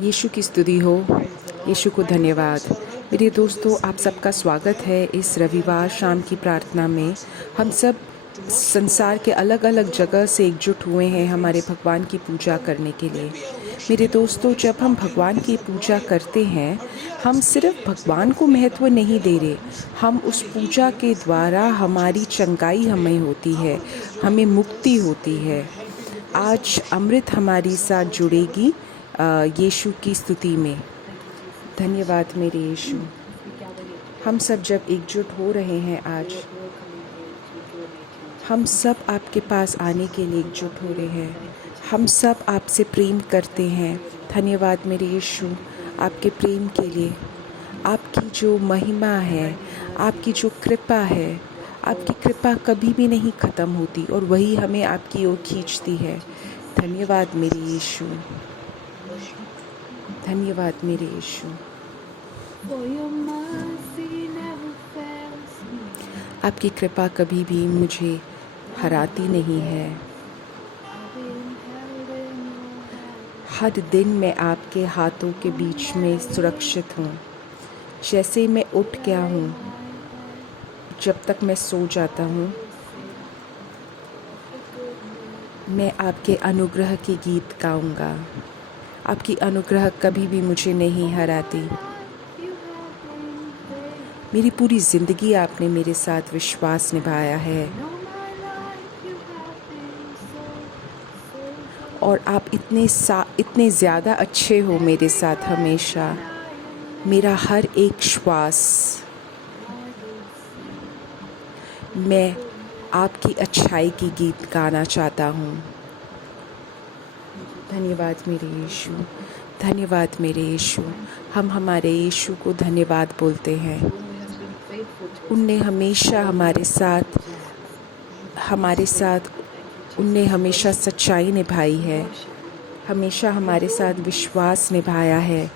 यीशु की स्तुति हो। यीशु को धन्यवाद। मेरे दोस्तों, आप सबका स्वागत है इस रविवार शाम की प्रार्थना में। हम सब संसार के अलग अलग जगह से एकजुट हुए हैं हमारे भगवान की पूजा करने के लिए। मेरे दोस्तों, जब हम भगवान की पूजा करते हैं, हम सिर्फ भगवान को महत्व नहीं दे रहे, हम उस पूजा के द्वारा हमारी चंगाई हमें होती है, हमें मुक्ति होती है। आज अमृत हमारी साथ जुड़ेगी यीशु की स्तुति में। धन्यवाद मेरे यीशु। हम सब जब एकजुट हो रहे हैं आज, हम सब आपके पास आने के लिए एकजुट हो रहे हैं। हम सब आपसे प्रेम करते हैं। धन्यवाद मेरे यीशु आपके प्रेम के लिए। आपकी जो महिमा है, आपकी जो कृपा है, आपकी कृपा कभी भी नहीं ख़त्म होती और वही हमें आपकी ओर खींचती है। धन्यवाद मेरे यीशु। धन्यवाद मेरे यीशु। आपकी कृपा कभी भी मुझे हराती नहीं है। हर दिन मैं आपके हाथों के बीच में सुरक्षित हूँ। जैसे मैं उठ गया हूँ, जब तक मैं सो जाता हूँ, मैं आपके अनुग्रह के गीत गाऊंगा। आपकी अनुग्रह कभी भी मुझे नहीं हराती। मेरी पूरी ज़िंदगी आपने मेरे साथ विश्वास निभाया है और आप इतने ज़्यादा अच्छे हो मेरे साथ हमेशा। मेरा हर एक श्वास मैं आपकी अच्छाई की गीत गाना चाहता हूँ। धन्यवाद मेरे यीशु। धन्यवाद मेरे यीशु। हम हमारे यीशु को धन्यवाद बोलते हैं। उनने हमेशा हमारे साथ उनने हमेशा सच्चाई निभाई है, हमेशा हमारे साथ विश्वास निभाया है।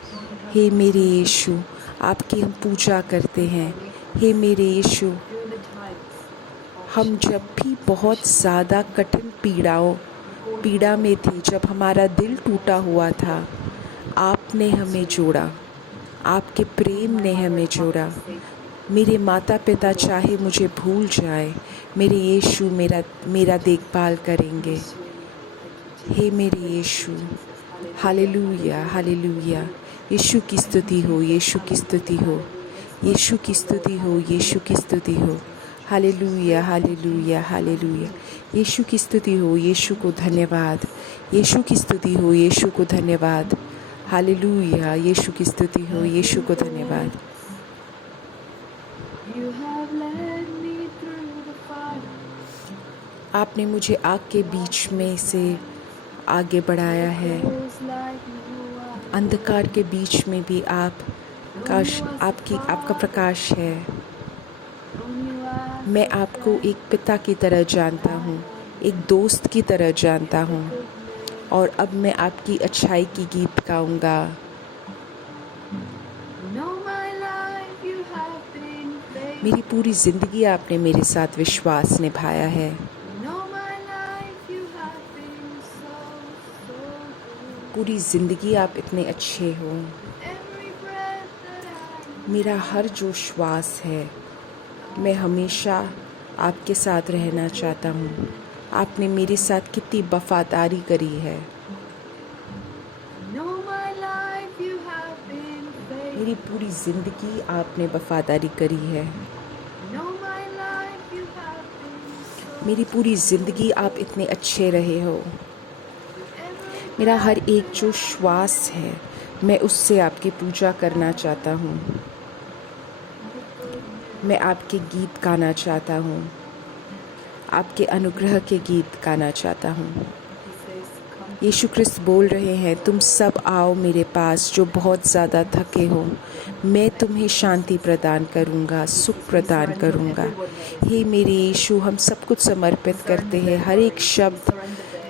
हे मेरे यीशु, आपकी हम पूजा करते हैं। हे मेरे यीशु, हम जब भी बहुत ज़्यादा कठिन पीड़ा में थी, जब हमारा दिल टूटा हुआ था, आपने हमें जोड़ा। आपके प्रेम ने हमें जोड़ा। मेरे माता पिता चाहे मुझे भूल जाए, मेरे यीशु मेरा देखभाल करेंगे। हे मेरे यीशु, हालेलुया हालेलुया। यीशु की स्तुति हो, यीशु की स्तुति हो, यीशु की स्तुति हो, यीशु की स्तुति हो। Hallelujah hallelujah hallelujah. यीशु की स्तुति हो, यीशु को धन्यवाद। यीशु की स्तुति हो, यीशु को धन्यवाद। हालेलुया। यीशु की स्तुति हो, यीशु को धन्यवाद। आपने मुझे आग के बीच में से आगे बढ़ाया है। अंधकार के बीच में भी आपका प्रकाश है। मैं आपको एक पिता की तरह जानता हूँ, एक दोस्त की तरह जानता हूँ और अब मैं आपकी अच्छाई की गीत गाऊंगा। मेरी पूरी ज़िंदगी आपने मेरे साथ विश्वास निभाया है। पूरी ज़िंदगी आप इतने अच्छे हो। मेरा हर जो श्वास है, मैं हमेशा आपके साथ रहना चाहता हूँ। आपने मेरे साथ कितनी वफादारी करी है। मेरी पूरी ज़िंदगी आपने वफादारी करी है। मेरी पूरी ज़िंदगी आप इतने अच्छे रहे हो। मेरा हर एक जो श्वास है, मैं उससे आपकी पूजा करना चाहता हूँ। मैं आपके गीत गाना चाहता हूँ, आपके अनुग्रह के गीत गाना चाहता हूँ। यीशु ख्रिस्त बोल रहे हैं, तुम सब आओ मेरे पास जो बहुत ज़्यादा थके हो, मैं तुम्हें शांति प्रदान करूँगा, सुख प्रदान करूँगा। हे मेरे यीशु, हम सब कुछ समर्पित करते हैं। हर एक शब्द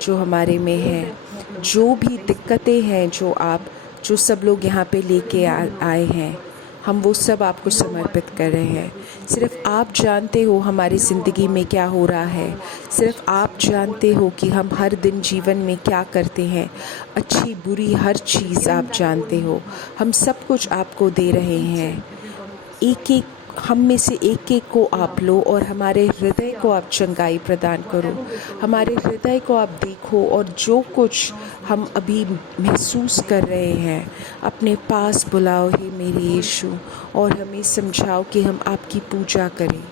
जो हमारे में है, जो भी दिक्कतें हैं जो सब लोग यहाँ पे लेके आए हैं, हम वो सब आपको समर्पित कर रहे हैं। सिर्फ़ आप जानते हो हमारी ज़िंदगी में क्या हो रहा है। सिर्फ़ आप जानते हो कि हम हर दिन जीवन में क्या करते हैं। अच्छी बुरी हर चीज़ आप जानते हो। हम सब कुछ आपको दे रहे हैं। एक एक हम में से एक एक को आप लो और हमारे हृदय को आप चंगाई प्रदान करो। हमारे हृदय को आप देखो और जो कुछ हम अभी महसूस कर रहे हैं अपने पास बुलाओ हे मेरे यीशु, और हमें समझाओ कि हम आपकी पूजा करें।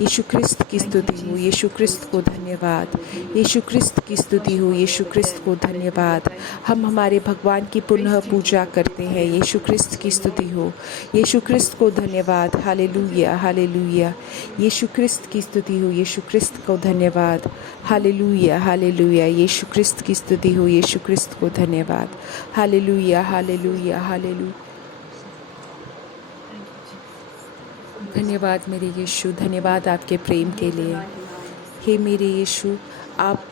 यीशु क्रिस्त की स्तुति हो, यीशु क्रिस्त को धन्यवाद, यीशु क्रिस्त की स्तुति हो, यीशु क्रिस्त को धन्यवाद। हम हमारे भगवान की पुनः पूजा करते हैं। यीशु क्रिस्त की स्तुति हो, यीशु क्रिस्त को धन्यवाद। Hallelujah, hallelujah. यीशु क्रिस्त की स्तुति हो, यीशु क्रिस्त को धन्यवाद। Hallelujah, hallelujah. यीशु क्रिस्त की स्तुति हो, यीशु क्रिस्त को धन्यवाद। Hallelujah, hallelujah, hallelujah. धन्यवाद मेरे यीशु, धन्यवाद आपके प्रेम के लिए। हे मेरे यीशु, आप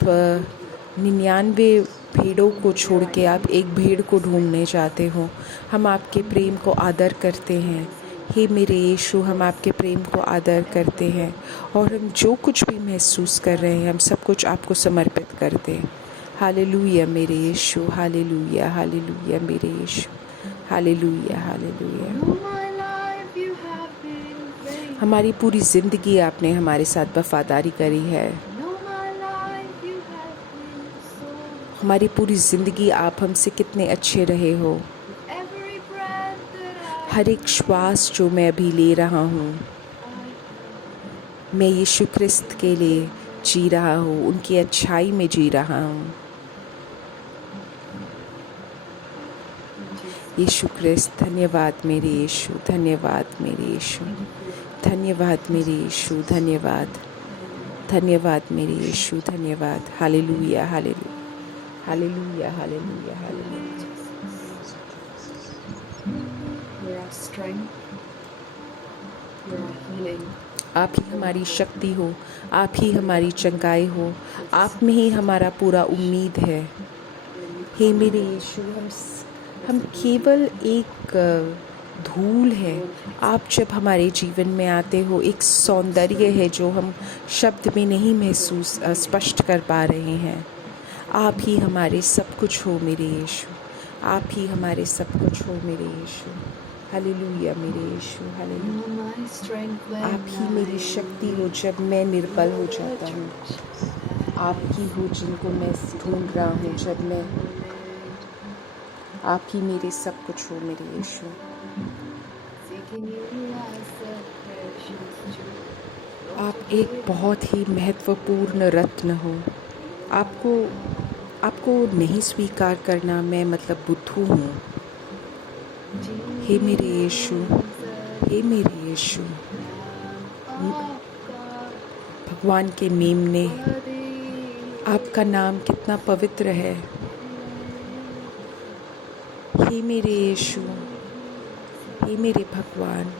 99 भेड़ों को छोड़ के आप एक भेड़ को ढूंढने जाते हो। हम आपके प्रेम को आदर करते हैं। हे मेरे यीशु, हम आपके प्रेम को आदर करते हैं और हम जो कुछ भी महसूस कर रहे हैं हम सब कुछ आपको समर्पित करते हैं। हालेलुया मेरे यीशु, हालेलुया, हालेलुया मेरे यीशु, हालेलुया, हालेलुया। हमारी पूरी ज़िंदगी आपने हमारे साथ वफ़ादारी करी है। हमारी पूरी ज़िंदगी आप हमसे कितने अच्छे रहे हो। हर एक श्वास जो मैं अभी ले रहा हूँ मैं यीशु क्रिस्त के लिए जी रहा हूँ, उनकी अच्छाई में जी रहा हूँ। यीशु क्रिस्त, धन्यवाद मेरे यीशु, धन्यवाद मेरे यीशु, धन्यवाद मेरे यीशु, धन्यवाद, धन्यवाद मेरे यीशु, धन्यवाद। Hallelujah, hallelujah, hallelujah, hallelujah, hallelujah. आप ही हमारी शक्ति हो, आप ही हमारी चंगाई हो, आप में ही हमारा पूरा उम्मीद है। हे मेरे यीशु, हम केवल एक धूल है। आप जब हमारे जीवन में आते हो एक सौंदर्य है जो हम शब्द में नहीं महसूस स्पष्ट कर पा रहे हैं। आप ही हमारे सब कुछ हो मेरे यीशु, आप ही हमारे सब कुछ हो मेरे यीशु। हालेलुया मेरे यीशु, हालेलुया। आप ही मेरी शक्ति हो जब मैं निर्बल हो जाता हूँ। आप ही हो जिनको मैं ढूंढ रहा हूँ जब मैं, आप ही मेरे सब कुछ हो मेरे यीशु। आप एक बहुत ही महत्वपूर्ण रत्न हो। आपको नहीं स्वीकार करना मैं मतलब बुद्धू हूँ। हे मेरे यीशु, हे मेरे यीशु, भगवान के मेमने, आपका नाम कितना पवित्र है। हे मेरे यीशु, हे मेरे भगवान,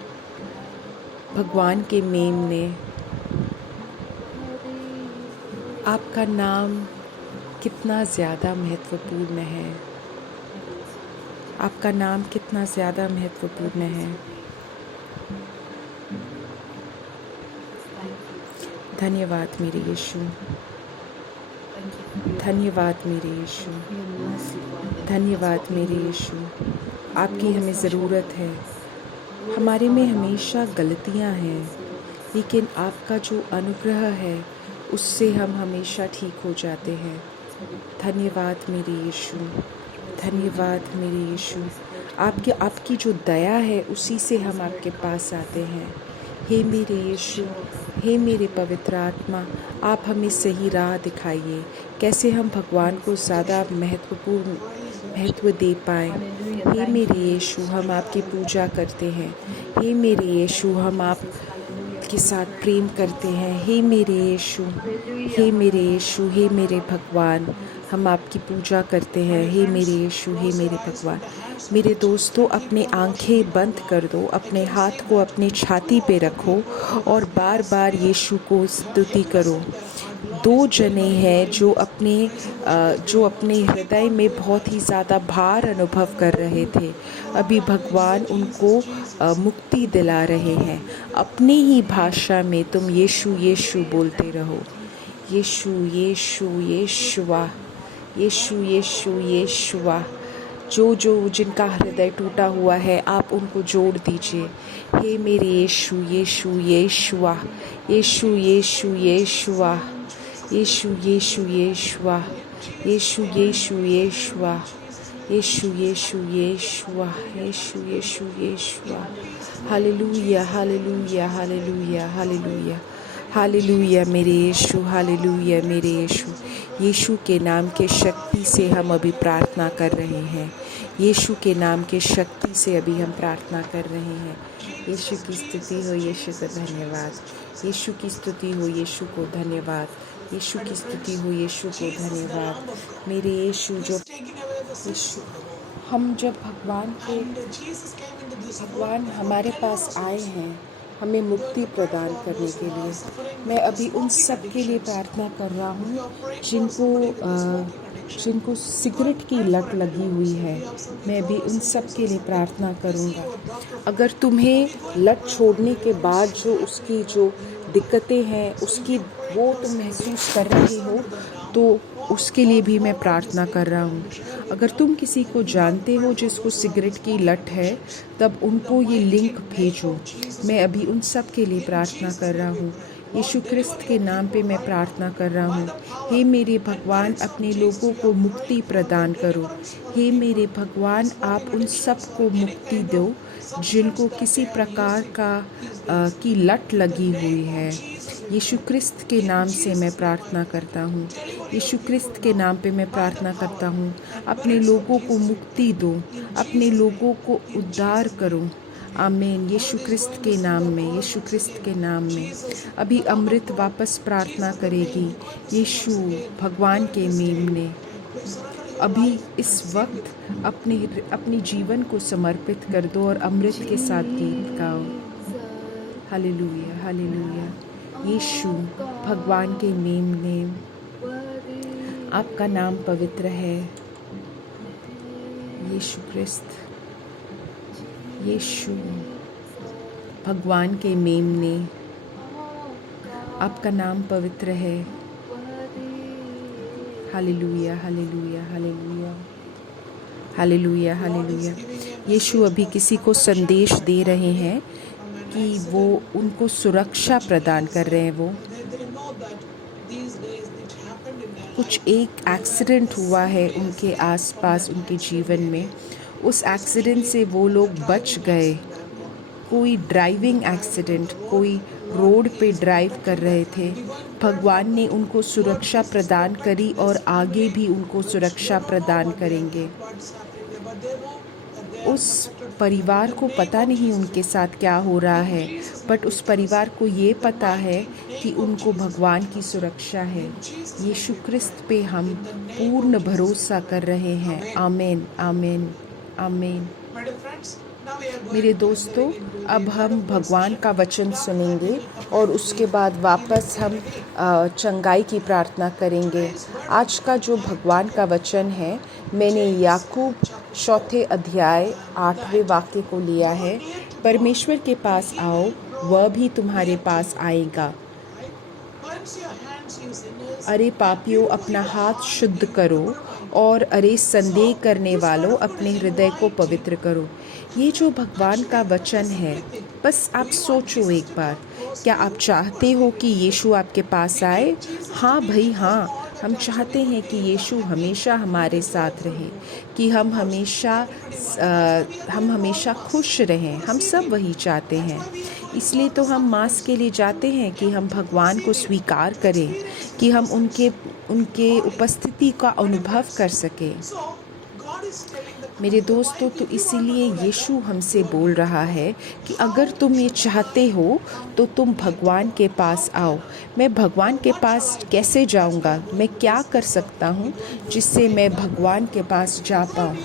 भगवान के मेमने, आपका नाम कितना ज़्यादा महत्वपूर्ण है। आपका नाम कितना ज़्यादा महत्वपूर्ण है। धन्यवाद मेरे यीशु, धन्यवाद मेरे यीशु, धन्यवाद मेरे यीशु। आपकी हमें ज़रूरत है। हमारे में हमेशा गलतियां हैं, लेकिन आपका जो अनुग्रह है उससे हम हमेशा ठीक हो जाते हैं। धन्यवाद मेरे यीशु, धन्यवाद मेरे यीशु। आपकी जो दया है उसी से हम आपके पास आते हैं। हे मेरे यीशु, हे मेरे पवित्र आत्मा, आप हमें सही राह दिखाइए, कैसे हम भगवान को ज़्यादा महत्व दे पाएँ। हे मेरे यीशु, हम आपकी पूजा करते हैं। हे मेरे यीशु, हम आपके साथ प्रेम करते हैं। हे मेरे यीशु, हे मेरे यीशु, हे मेरे भगवान, हम आपकी पूजा करते हैं। हे मेरे यीशु, हे मेरे भगवान। मेरे दोस्तों, अपने आंखें बंद कर दो, अपने हाथ को अपने छाती पे रखो और बार बार यीशु को स्तुति करो। 2 जने हैं जो जो अपने हृदय में बहुत ही ज़्यादा भार अनुभव कर रहे थे, अभी भगवान उनको मुक्ति दिला रहे हैं। अपनी ही भाषा में तुम यीशु यीशु बोलते रहो, यीशु यीशु यीशुआ, यीशु यीशु यीशुआ। जो जिनका हृदय टूटा हुआ है, आप उनको जोड़ दीजिए। हे मेरे Yeshu Yeshu Yeshua, Yeshu Yeshu Yeshua, Yeshu Yeshu Yeshua, Yeshu Yeshu Yeshua, Yeshu Yeshu Yeshua, Yeshu Yeshu Yeshua. Hallelujah hallelujah hallelujah hallelujah hallelujah मेरे यीशु, हालेलुया मेरे यीशु। यीशु के नाम के शक्ति से हम अभी प्रार्थना कर रहे हैं। यीशु के नाम के शक्ति से अभी हम प्रार्थना कर रहे हैं। यीशु की स्तुति हो, यीशु को धन्यवाद। यीशु की स्तुति हो, यीशु को धन्यवाद। यीशु की स्तुति हो, यीशु को धन्यवाद। मेरे यीशु यीशु, हम जब भगवान हमारे पास आए हैं हमें मुक्ति प्रदान करने के लिए, मैं अभी उन सब के लिए प्रार्थना कर रहा हूँ जिनको सिगरेट की लत लगी हुई है। मैं भी उन सब के लिए प्रार्थना करूँगा। अगर तुम्हें लत छोड़ने के बाद उसकी जो दिक्कतें हैं वो तुम महसूस कर रहे हो, तो उसके लिए भी मैं प्रार्थना कर रहा हूँ। अगर तुम किसी को जानते हो जिसको सिगरेट की लत है, तब उनको ये लिंक भेजो। मैं अभी उन सब के लिए प्रार्थना कर रहा हूँ। यीशु क्रिस्त के नाम पे मैं प्रार्थना कर रहा हूँ। हे मेरे भगवान, अपने लोगों को मुक्ति प्रदान करो। हे मेरे भगवान, आप उन सब को मुक्ति दो जिनको किसी प्रकार की लत लगी हुई है। यीशु क्रिस्त के नाम से मैं प्रार्थना करता हूँ। यीशु क्रिस्त के नाम पे मैं प्रार्थना करता हूँ। अपने लोगों को मुक्ति दो, अपने लोगों को उद्धार करो। आमीन। यीशु क्रिस्त के नाम में, यीशु क्रिस्त के नाम में। अभी अमृत वापस प्रार्थना करेगी यीशु भगवान के मेमने। अभी इस वक्त अपने जीवन को समर्पित कर दो और अमृत के साथ गीत गाओ। Hallelujah hallelujah. यीशु भगवान के मेमने, आपका नाम पवित्र है। यीशु क्रिस्त, यीशु भगवान के मेमने, आपका नाम पवित्र है। Hallelujah hallelujah hallelujah hallelujah hallelujah. Yeshu अभी किसी को संदेश दे रहे हैं कि वो उनको सुरक्षा प्रदान कर रहे हैं। वो कुछ एक एक्सीडेंट हुआ है उनके आसपास, उनके जीवन में। उस एक्सीडेंट से वो लोग बच गए। कोई ड्राइविंग एक्सीडेंट, कोई रोड पे ड्राइव कर रहे थे, भगवान ने उनको सुरक्षा प्रदान करी और आगे भी उनको सुरक्षा प्रदान करेंगे। उस परिवार को पता नहीं उनके साथ क्या हो रहा है, बट उस परिवार को ये पता है कि उनको भगवान की सुरक्षा है। यीशु क्रिस्त पे हम पूर्ण भरोसा कर रहे हैं। आमीन आमीन आमीन। मेरे दोस्तों, अब हम भगवान का वचन सुनेंगे और उसके बाद वापस हम चंगाई की प्रार्थना करेंगे। आज का जो भगवान का वचन है, मैंने याकूब 4 अध्याय 8वें वाक्य को लिया है। परमेश्वर के पास आओ, वह भी तुम्हारे पास आएगा। अरे पापियों, अपना हाथ शुद्ध करो, और अरे संदेह करने वालों, अपने हृदय को पवित्र करो। ये जो भगवान का वचन है, बस आप सोचो एक बार, क्या आप चाहते हो कि यीशु आपके पास आए? हाँ भाई हाँ, हम चाहते हैं कि यीशु हमेशा हमारे साथ रहे, कि हम हमेशा खुश रहें। हम सब वही चाहते हैं। इसलिए तो हम मास के लिए जाते हैं कि हम भगवान को स्वीकार करें, कि हम उनके उपस्थिति का अनुभव कर सकें। मेरे दोस्तों, तो इसीलिए यीशु हमसे बोल रहा है कि अगर तुम ये चाहते हो तो तुम भगवान के पास आओ। मैं भगवान के पास कैसे जाऊंगा? मैं क्या कर सकता हूँ जिससे मैं भगवान के पास जा पाऊँ?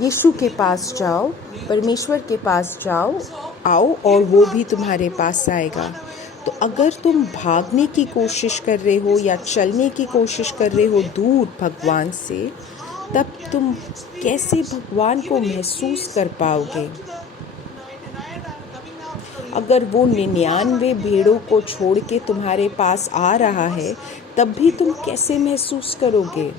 यीशु के पास जाओ, परमेश्वर के पास आओ, और वो भी तुम्हारे पास आएगा। तो अगर तुम भागने की कोशिश कर रहे हो या चलने की कोशिश कर रहे हो दूर भगवान से, तब तुम कैसे भगवान को महसूस कर पाओगे? अगर वो 99 भेड़ों को छोड़ के तुम्हारे पास आ रहा है, तब भी तुम कैसे महसूस करोगे?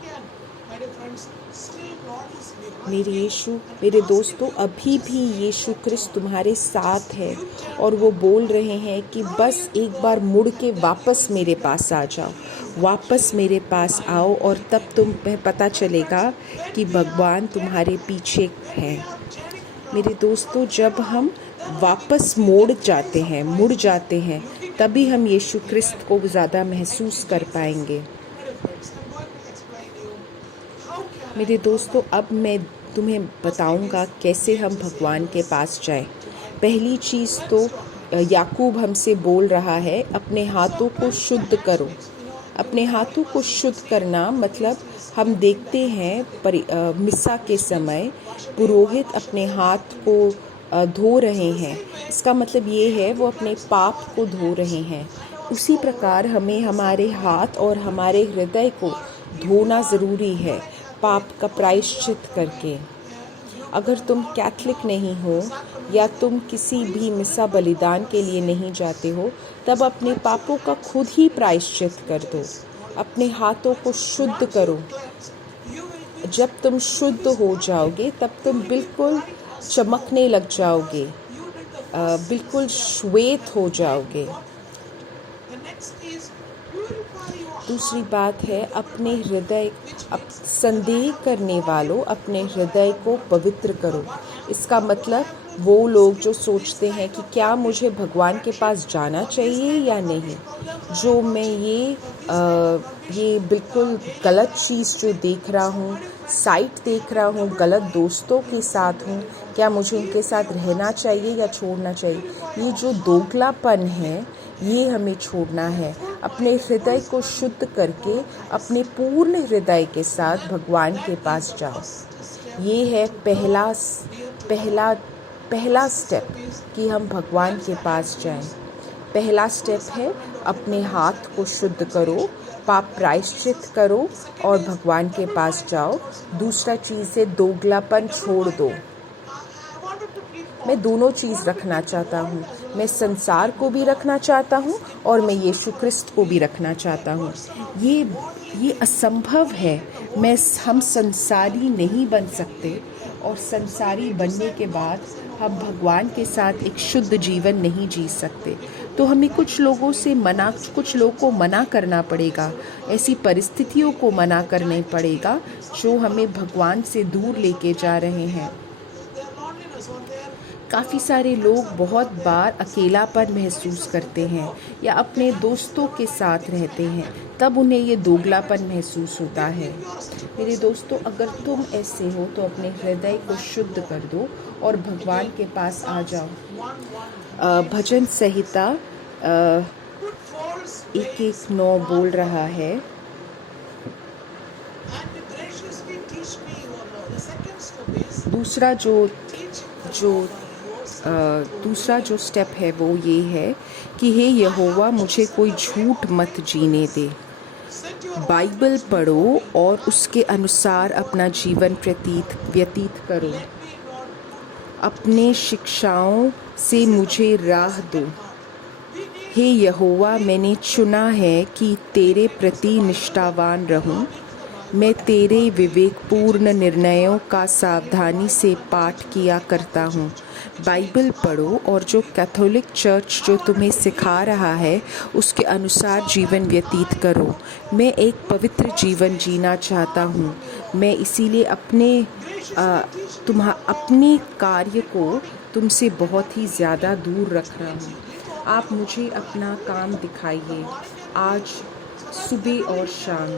मेरे यीशु, मेरे दोस्तों, अभी भी यीशु क्रिस्त तुम्हारे साथ है और वो बोल रहे हैं कि बस एक बार मुड़ के वापस मेरे पास आ जाओ, वापस मेरे पास आओ, और तब तुम्हें पता चलेगा कि भगवान तुम्हारे पीछे है। मेरे दोस्तों, जब हम वापस मुड़ जाते हैं, तभी हम यीशु क्रिस्त को ज़्यादा महसूस कर पाएंगे। मेरे दोस्तों, अब मैं तुम्हें बताऊंगा कैसे हम भगवान के पास जाएं। पहली चीज़ तो याकूब हमसे बोल रहा है, अपने हाथों को शुद्ध करो। अपने हाथों को शुद्ध करना मतलब हम देखते हैं मिस्सा के समय पुरोहित अपने हाथ को धो रहे हैं। इसका मतलब ये है वो अपने पाप को धो रहे हैं। उसी प्रकार हमें हमारे हाथ और हमारे हृदय को धोना ज़रूरी है, पाप का प्रायश्चित करके। अगर तुम कैथलिक नहीं हो या तुम किसी भी मिस्सा बलिदान के लिए नहीं जाते हो, तब अपने पापों का खुद ही प्रायश्चित कर दो। अपने हाथों को शुद्ध करो। जब तुम शुद्ध हो जाओगे, तब तुम बिल्कुल चमकने लग जाओगे, बिल्कुल श्वेत हो जाओगे। दूसरी बात है, अपने हृदय, संदेह करने वालों, अपने हृदय को पवित्र करो। इसका मतलब वो लोग जो सोचते हैं कि क्या मुझे भगवान के पास जाना चाहिए या नहीं, जो मैं ये बिल्कुल गलत चीज़ जो देख रहा हूँ, साइट देख रहा हूँ, गलत दोस्तों के साथ हूँ, क्या मुझे उनके साथ रहना चाहिए या छोड़ना चाहिए? ये जो दोगलापन है, ये हमें छोड़ना है। अपने हृदय को शुद्ध करके अपने पूर्ण हृदय के साथ भगवान के पास जाओ। ये है पहला स्टेप कि हम भगवान के पास जाएं। पहला स्टेप है अपने हाथ को शुद्ध करो, पाप प्रायश्चित करो और भगवान के पास जाओ। दूसरा चीज़ है दोगलापन छोड़ दो। मैं दोनों चीज़ रखना चाहता हूँ। मैं संसार को भी रखना चाहता हूँ और मैं यीशु क्रिस्त को भी रखना चाहता हूँ। ये असंभव है। हम संसारी नहीं बन सकते और संसारी बनने के बाद हम भगवान के साथ एक शुद्ध जीवन नहीं जी सकते। तो हमें कुछ लोगों को मना करना पड़ेगा, ऐसी परिस्थितियों को मना करना पड़ेगा जो हमें भगवान से दूर लेके जा रहे हैं। काफ़ी सारे लोग बहुत बार अकेलापन महसूस करते हैं या अपने दोस्तों के साथ रहते हैं, तब उन्हें ये दोगलापन महसूस होता है। मेरे दोस्तों, अगर तुम ऐसे हो तो अपने हृदय को शुद्ध कर दो और भगवान के पास आ जाओ। भजन संहिता 119 बोल रहा है, दूसरा जो स्टेप है वो ये है कि हे यहोवा, मुझे कोई झूठ मत जीने दे। बाइबल पढ़ो और उसके अनुसार अपना जीवन व्यतीत करो। अपने शिक्षाओं से मुझे राह दो। हे यहोवा, मैंने चुना है कि तेरे प्रति निष्ठावान रहूं। मैं तेरे विवेकपूर्ण निर्णयों का सावधानी से पाठ किया करता हूँ। बाइबल पढ़ो और जो कैथोलिक चर्च जो तुम्हें सिखा रहा है उसके अनुसार जीवन व्यतीत करो। मैं एक पवित्र जीवन जीना चाहता हूँ। मैं इसीलिए अपने कार्य को तुमसे बहुत ही ज़्यादा दूर रख रहा हूँ। आप मुझे अपना काम दिखाइए आज सुबह और शाम,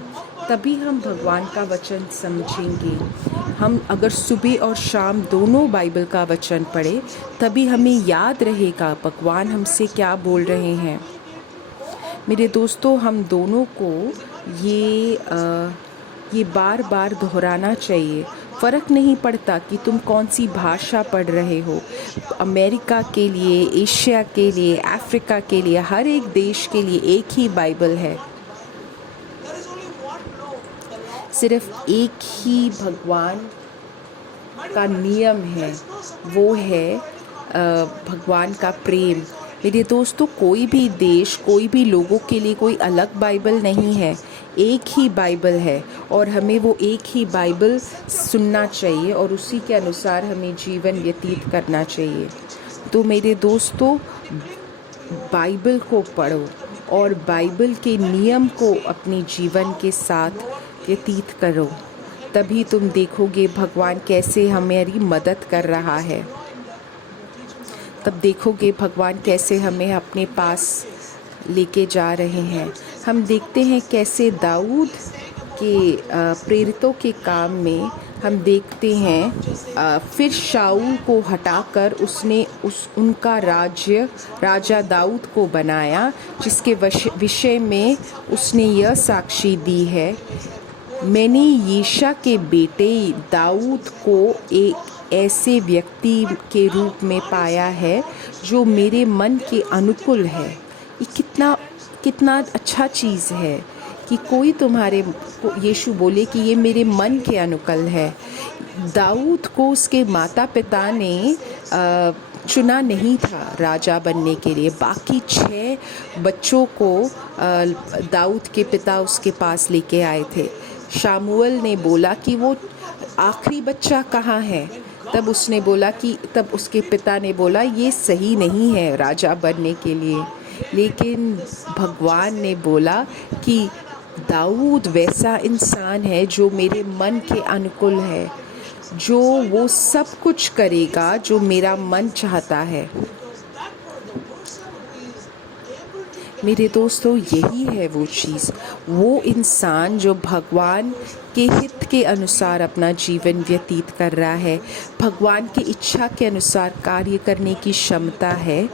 तभी हम भगवान का वचन समझेंगे। हम अगर सुबह और शाम दोनों बाइबल का वचन पढ़े, तभी हमें याद रहेगा भगवान हमसे क्या बोल रहे हैं। मेरे दोस्तों, हम दोनों को ये बार बार दोहराना चाहिए। फ़र्क नहीं पड़ता कि तुम कौन सी भाषा पढ़ रहे हो। अमेरिका के लिए, एशिया के लिए, अफ्रीका के लिए, हर एक देश के लिए एक ही बाइबल है। सिर्फ एक ही भगवान का नियम है, वो है भगवान का प्रेम। मेरे दोस्तों, कोई भी देश, कोई भी लोगों के लिए कोई अलग बाइबल नहीं है, एक ही बाइबल है और हमें वो एक ही बाइबल सुनना चाहिए और उसी के अनुसार हमें जीवन व्यतीत करना चाहिए। तो मेरे दोस्तों, बाइबल को पढ़ो और बाइबल के नियम को अपने जीवन के साथ व्यतीत करो, तभी तुम देखोगे भगवान कैसे हमारी मदद कर रहा है। तब देखोगे भगवान कैसे हमें अपने पास लेके जा रहे हैं। हम देखते हैं कैसे दाऊद के प्रेरितों के काम में हम देखते हैं फिर शाऊल को हटाकर उसने उनका राजा दाऊद को बनाया, जिसके विषय में उसने यह साक्षी दी है, मैंने यिशै के बेटे दाऊद को एक ऐसे व्यक्ति के रूप में पाया है जो मेरे मन के अनुकूल है। ये कितना अच्छा चीज़ है कि कोई तुम्हारे, यीशु बोले कि ये मेरे मन के अनुकूल है। दाऊद को उसके माता पिता ने चुना नहीं था राजा बनने के लिए। बाकी 6 बच्चों को दाऊद के पिता उसके पास लेके आए थे। शामुएल ने बोला कि वो आखिरी बच्चा कहाँ है, तब उसके पिता ने बोला ये सही नहीं है राजा बनने के लिए। लेकिन भगवान ने बोला कि दाऊद वैसा इंसान है जो मेरे मन के अनुकूल है, जो वो सब कुछ करेगा जो मेरा मन चाहता है। मेरे दोस्तों, यही है वो चीज़, वो इंसान जो भगवान के हित के अनुसार अपना जीवन व्यतीत कर रहा है, भगवान की इच्छा के अनुसार कार्य करने की क्षमता है,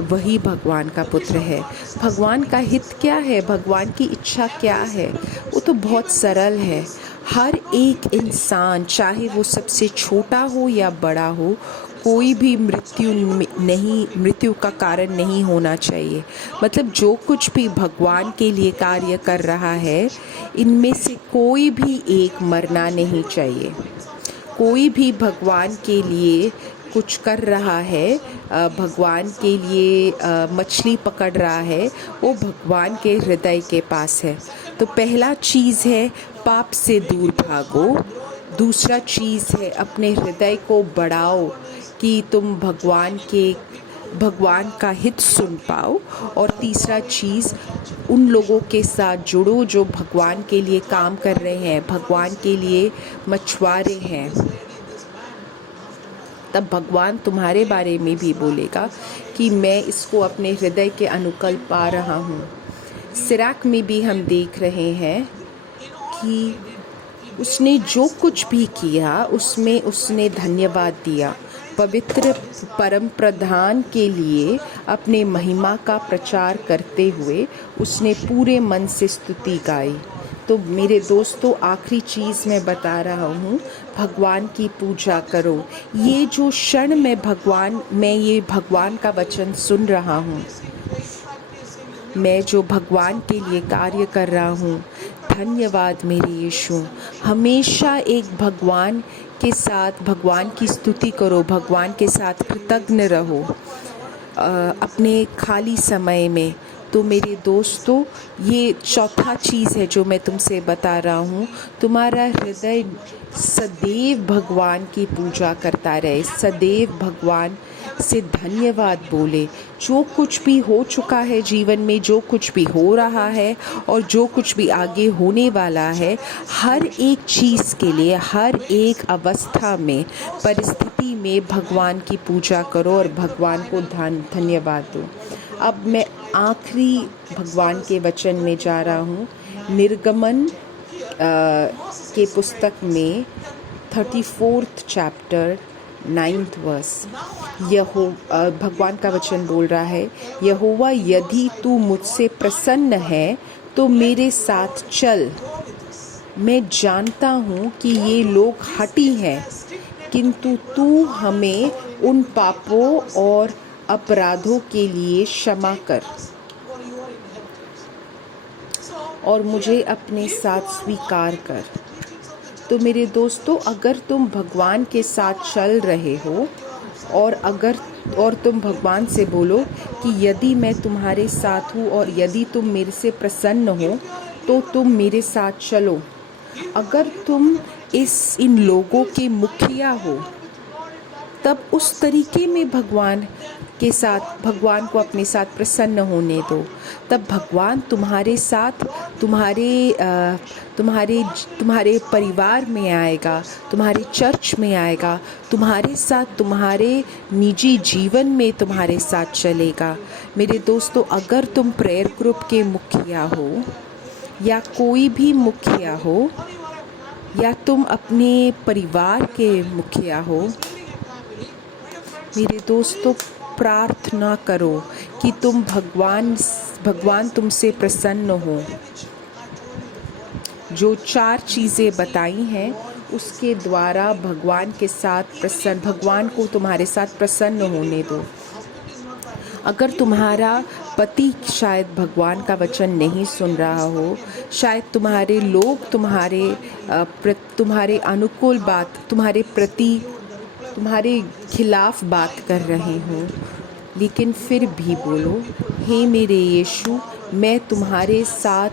वही भगवान का पुत्र है। भगवान का हित क्या है, भगवान की इच्छा क्या है, वो तो बहुत सरल है। हर एक इंसान, चाहे वो सबसे छोटा हो या बड़ा हो, कोई भी मृत्यु का कारण नहीं होना चाहिए। मतलब जो कुछ भी भगवान के लिए कार्य कर रहा है, इनमें से कोई भी एक मरना नहीं चाहिए। कोई भी भगवान के लिए कुछ कर रहा है, भगवान के लिए मछली पकड़ रहा है, वो भगवान के हृदय के पास है। तो पहला चीज़ है पाप से दूर भागो। दूसरा चीज़ है अपने हृदय को बढ़ाओ कि तुम भगवान का हित सुन पाओ। और तीसरा चीज़, उन लोगों के साथ जुड़ो जो भगवान के लिए काम कर रहे हैं, भगवान के लिए मछुआरे हैं। तब भगवान तुम्हारे बारे में भी बोलेगा कि मैं इसको अपने हृदय के अनुकूल पा रहा हूँ। सिराक में भी हम देख रहे हैं कि उसने जो कुछ भी किया उसमें उसने धन्यवाद दिया। पवित्र परम प्रधान के लिए अपने महिमा का प्रचार करते हुए उसने पूरे मन से स्तुति गाई। तो मेरे दोस्तों, आखिरी चीज़ मैं बता रहा हूँ, भगवान की पूजा करो। ये जो क्षण मैं ये भगवान का वचन सुन रहा हूँ, मैं जो भगवान के लिए कार्य कर रहा हूँ, धन्यवाद मेरे यीशु। हमेशा एक भगवान के साथ भगवान की स्तुति करो, भगवान के साथ कृतज्ञ रहो अपने खाली समय में। तो मेरे दोस्तों, ये चौथा चीज़ है जो मैं तुमसे बता रहा हूँ, तुम्हारा हृदय सदैव भगवान की पूजा करता रहे, सदैव भगवान से धन्यवाद बोले। जो कुछ भी हो चुका है जीवन में, जो कुछ भी हो रहा है और जो कुछ भी आगे होने वाला है, हर एक चीज़ के लिए, हर एक अवस्था में, परिस्थिति में भगवान की पूजा करो और भगवान को धन्यवाद दो। अब मैं आखिरी भगवान के वचन में जा रहा हूँ। निर्गमन के पुस्तक में 34th चैप्टर 9th वर्स, भगवान का वचन बोल रहा है, यहोवा यदि तू मुझसे प्रसन्न है तो मेरे साथ चल, मैं जानता हूँ कि ये लोग हठी हैं, किंतु तू हमें उन पापों और अपराधों के लिए क्षमा कर और मुझे अपने साथ स्वीकार कर। तो मेरे दोस्तों, अगर तुम भगवान के साथ चल रहे हो और तुम भगवान से बोलो कि यदि मैं तुम्हारे साथ हूँ और यदि तुम मेरे से प्रसन्न हो तो तुम मेरे साथ चलो। अगर तुम इन लोगों के मुखिया हो, तब उस तरीके में भगवान को अपने साथ प्रसन्न होने दो। तब भगवान तुम्हारे साथ तुम्हारे परिवार में आएगा, तुम्हारे चर्च में आएगा, तुम्हारे साथ तुम्हारे निजी जीवन में तुम्हारे साथ चलेगा। मेरे दोस्तों, अगर तुम प्रेयर ग्रुप के मुखिया हो या कोई भी मुखिया हो या तुम अपने परिवार के मुखिया हो, मेरे दोस्तों, प्रार्थना करो कि भगवान तुमसे प्रसन्न हो। जो 4 चीज़ें बताई हैं उसके द्वारा भगवान को तुम्हारे साथ प्रसन्न होने दो। अगर तुम्हारा पति शायद भगवान का वचन नहीं सुन रहा हो, शायद तुम्हारे लोग तुम्हारे अनुकूल बात, तुम्हारे खिलाफ बात कर रहे हो, लेकिन फिर भी बोलो, हे मेरे यीशु, मैं तुम्हारे साथ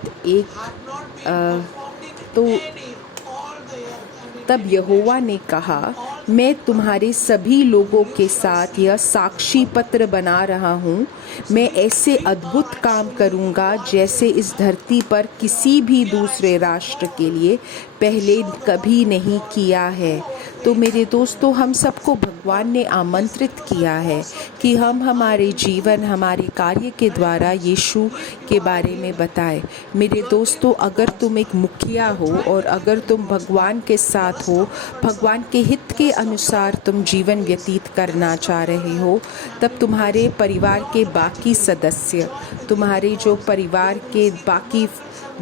तब यहोवा ने कहा, मैं तुम्हारे सभी लोगों के साथ यह साक्षी पत्र बना रहा हूँ। मैं ऐसे अद्भुत काम करूँगा जैसे इस धरती पर किसी भी दूसरे राष्ट्र के लिए पहले कभी नहीं किया है। तो मेरे दोस्तों, हम सबको भगवान ने आमंत्रित किया है कि हम हमारे जीवन, हमारे कार्य के द्वारा यीशु के बारे में बताएं। मेरे दोस्तों, अगर तुम एक मुखिया हो और अगर तुम भगवान के साथ हो, भगवान के हित के अनुसार तुम जीवन व्यतीत करना चाह रहे हो, तब तुम्हारे परिवार के बाकी सदस्य, तुम्हारे जो परिवार के बाकी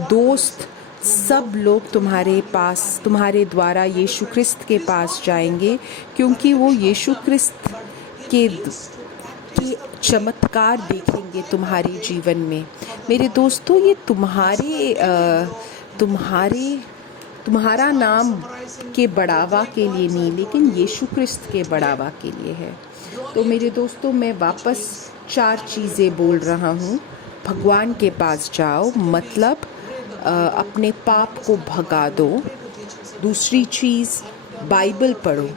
दोस्त, सब लोग तुम्हारे द्वारा यीशु ख्रिस्त के पास जाएंगे, क्योंकि वो यीशु ख्रिस्त के चमत्कार देखेंगे तुम्हारे जीवन में। मेरे दोस्तों, ये तुम्हारा नाम के बढ़ावा के लिए नहीं, लेकिन यीशु ख्रिस्त के बढ़ावा के लिए है। तो मेरे दोस्तों, मैं वापस 4 चीज़ें बोल रहा हूँ। भगवान के पास जाओ, मतलब अपने पाप को भगा दो। दूसरी चीज़, बाइबल पढ़ो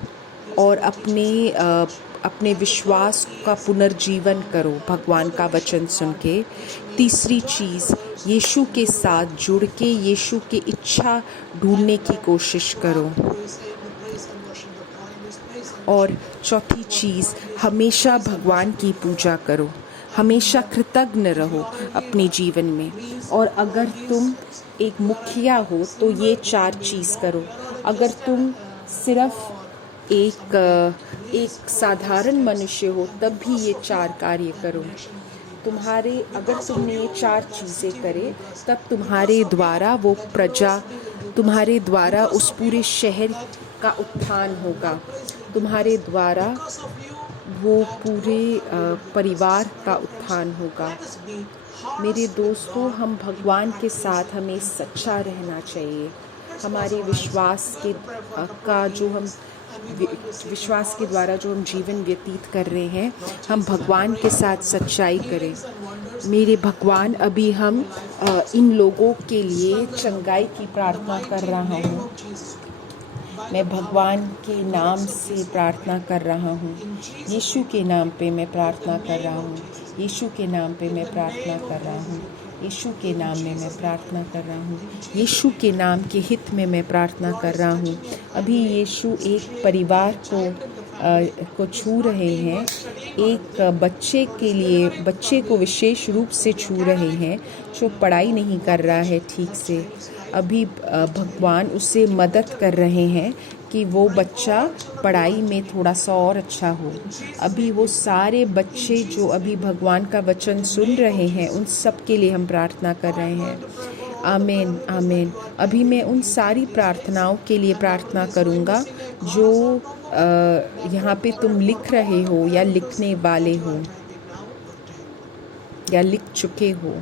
और अपने विश्वास का पुनर्जीवन करो भगवान का वचन सुन के। तीसरी चीज़, यीशु के साथ जुड़ के यीशु की इच्छा ढूंढने की कोशिश करो। और चौथी चीज़, हमेशा भगवान की पूजा करो, हमेशा कृतज्ञ रहो अपने जीवन में। और अगर तुम एक मुखिया हो तो ये 4 चीज़ करो। अगर तुम सिर्फ एक साधारण मनुष्य हो तब भी ये 4 कार्य करो। अगर तुमने ये 4 चीज़ें करे, तब तुम्हारे द्वारा उस पूरे शहर का उत्थान होगा, तुम्हारे द्वारा वो पूरे परिवार का उत्थान होगा। मेरे दोस्तों, हम भगवान के साथ हमें सच्चा रहना चाहिए। हमारे विश्वास के द्वारा जो हम जीवन व्यतीत कर रहे हैं, हम भगवान के साथ सच्चाई करें। मेरे भगवान, अभी हम इन लोगों के लिए चंगाई की प्रार्थना कर रहा हूँ। मैं भगवान के नाम से प्रार्थना कर रहा हूँ। यीशु के नाम पे मैं प्रार्थना कर रहा हूँ। यीशु के नाम पे मैं प्रार्थना कर रहा हूँ। यीशु के नाम में मैं प्रार्थना कर रहा हूँ। यीशु के नाम के हित में मैं प्रार्थना कर रहा हूँ। अभी यीशु एक परिवार को छू रहे हैं, एक बच्चे को विशेष रूप से छू रहे हैं जो पढ़ाई नहीं कर रहा है ठीक से। अभी भगवान उससे मदद कर रहे हैं कि वो बच्चा पढ़ाई में थोड़ा सा और अच्छा हो। अभी वो सारे बच्चे जो अभी भगवान का वचन सुन रहे हैं, उन सब के लिए हम प्रार्थना कर रहे हैं। आमीन आमीन। अभी मैं उन सारी प्रार्थनाओं के लिए प्रार्थना करूँगा जो यहाँ पे तुम लिख रहे हो या लिखने वाले हो या लिख चुके हो।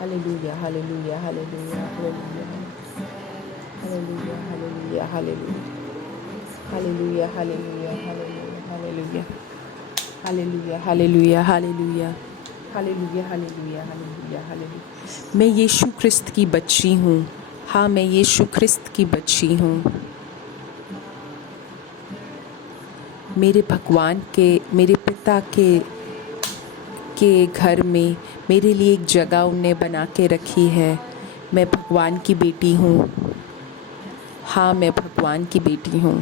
Hallelujah hallelujah hallelujah hallelujah hallelujah hallelujah hallelujah hallelujah hallelujah hallelujah hallelujah hallelujah hallelujah hallelujah hallelujah hallelujah hallelujah. मैं यीशु ख्रिस्त की बच्ची हूँ। हाँ, मैं यीशु ख्रिस्त की बच्ची हूँ। मेरे भगवान के, मेरे पिता के घर में मेरे लिए एक जगह उनने बना के रखी है। मैं भगवान की बेटी हूँ। हाँ, मैं भगवान की बेटी हूँ।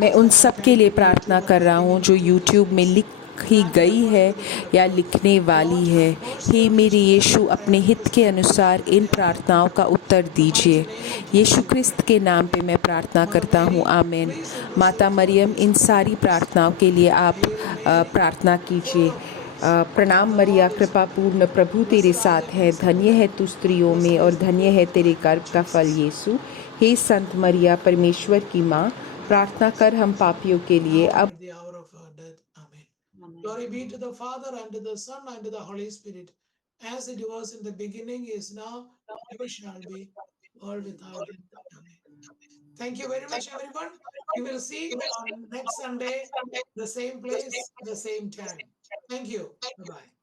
मैं उन सब के लिए प्रार्थना कर रहा हूँ जो यूट्यूब में लिखी गई है या लिखने वाली है। हे मेरे यीशु, अपने हित के अनुसार इन प्रार्थनाओं का उत्तर दीजिए। यीशु ख्रिस्त के नाम पे मैं प्रार्थना करता हूँ, आमीन। माता मरियम, इन सारी प्रार्थनाओं के लिए आप प्रार्थना कीजिए। प्रणाम मरिया, कृपा पूर्ण, प्रभु तेरे साथ है, धन्य है तू स्त्रियों में और धन्य है तेरे गर्भ का फल यीशु। हे संत मरिया, परमेश्वर की माँ, प्रार्थना कर हम पापियों के लिए अब the hour of our death. Amen. Glory be to the Father, and to the Son, and to the Holy Spirit, as it was in the beginning, is now, ever shall be, world without end. Amen. Thank you very much, everyone. We will see on next Sunday, the same place, the same time. Thank you. Bye-bye.